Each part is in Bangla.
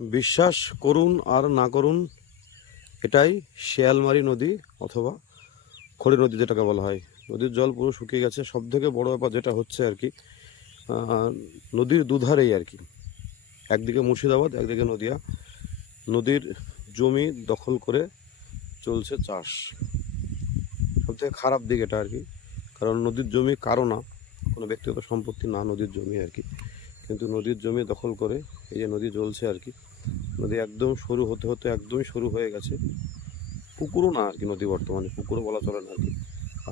বিশ্বাস করুন আর না করুন, এটাই শিয়ালমারি নদী অথবা খড়ি নদী যেটাকে বলা হয়। নদীর জল পুরো শুকিয়ে গেছে। সব থেকে বড়ো ব্যাপার যেটা হচ্ছে আর কি নদীর দুধারেই আর কি। একদিকে মুর্শিদাবাদ, একদিকে নদিয়া। নদীর জমি দখল করে চলছে চাষ। সবথেকে খারাপ দিক এটা আর কি, কারণ নদীর জমি কারও না, কোনো ব্যক্তিগত সম্পত্তি না নদীর জমি আর কি। কিন্তু নদীর জমি দখল করে, এই যে নদী জ্বলছে আর কি, নদী একদম সরু হতে হতে একদমই সরু হয়ে গেছে। পুকুরও না আর কি নদী বর্তমানে, পুকুরও বলা চলে না আর কি।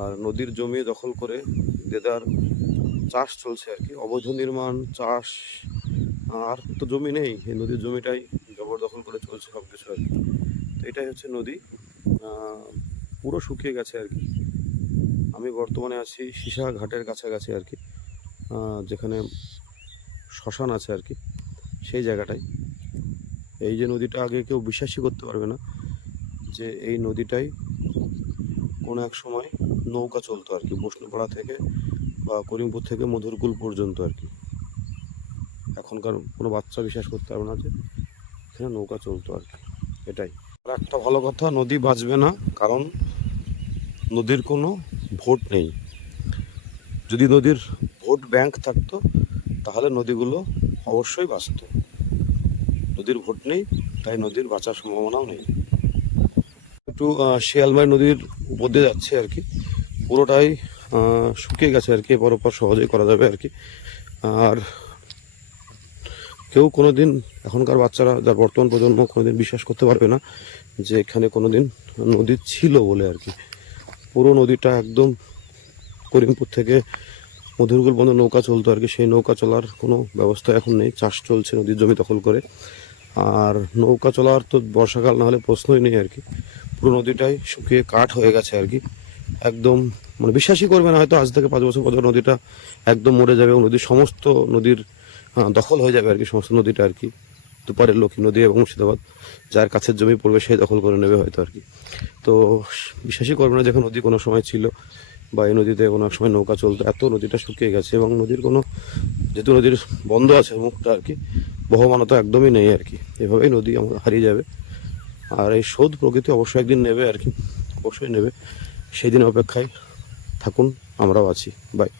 আর নদীর জমি দখল করে দেদার চাষ চলছে আর কি, অবৈধ নির্মাণ, চাষ, আর তো জমি নেই, এই নদীর জমিটাই জবরদখল করে চলছে সব কিছু আর কি। তো এটাই হচ্ছে নদী পুরো শুকিয়ে গেছে আর কি। আমি বর্তমানে আছি সীসা ঘাটের কাছাকাছি আর কি যেখানে শ্মশান আছে আর কি, সেই জায়গাটায় এই যে নদীটা আগে কেউ বিশ্বাসই করতে পারবে না যে এই নদীটাই কোনো এক সময় নৌকা চলতো আর কি বৈষ্ণবপাড়া থেকে বা করিমপুর থেকে মধুরকুল পর্যন্ত আর কি। এখনকার কোনো বাচ্চা বিশ্বাস করতে পারবে না যে এখানে নৌকা চলতো আর কি, এটাই। আর একটা ভালো কথা, নদী বাঁচবে না কারণ নদীর কোনো ভোট নেই। যদি নদীর ভোট ব্যাংক থাকতো তাহলে নদীগুলো অবশ্যই বাঁচত। নদীর ভোট নেই তাই নদীর বাঁচার সম্ভাবনাও নেই। একটু আহ, শিয়ালমাই নদীর উপর দিয়ে যাচ্ছে আর কি। পুরোটাই শুকিয়ে গেছে আর কি এপার ওপর সহজেই করা যাবে আর কি। আর কেউ কোনোদিন এখনকার বাচ্চারা যার বর্তমান প্রজন্ম কোনোদিন বিশ্বাস করতে পারবে না যে এখানে কোনোদিন নদী ছিল বলে আর কি। পুরো নদীটা একদম করিমপুর থেকে মধুরগুল বন্ধ নৌকা চলতো আর কি। সেই নৌকা চলার কোনো ব্যবস্থা এখন নেই। চাষ চলছে নদীর জমি দখল করে। আর নৌকা চলার তো বর্ষাকাল না হলে প্রশ্নই নেই আর কি। পুরো নদীটাই শুকিয়ে কাঠ হয়ে গেছে আর কি। একদম মানে বিশ্বাসই করবে না হয়তো আজ থেকে পাঁচ বছর পর নদীটা একদম মরে যাবে এবং নদীর সমস্ত নদীর দখল হয়ে যাবে আর কি, সমস্ত নদীটা আর কি। দুপারের লক্ষ্মী নদী এবং মুর্শিদাবাদ, যার কাছের জমি পড়বে সে দখল করে নেবে হয়তো আর কি। তো বিশ্বাসই করবে না যখন নদী কোনো সময় ছিল বা এই নদীতে কোনো এক সময় নৌকা চলতো। এত নদীটা শুকিয়ে গেছে এবং নদীর কোনো, যেহেতু নদীর বন্ধ আছে মুখটা আর কি, বহমানতা একদমই নেই আর কি। এভাবেই নদী আমাদের হারিয়ে যাবে। আর এই শোধ প্রকৃতি অবশ্যই একদিন নেবে আর কি, অবশ্যই নেবে। সেই দিন অপেক্ষায় থাকুন, আমরাও আছি। বাই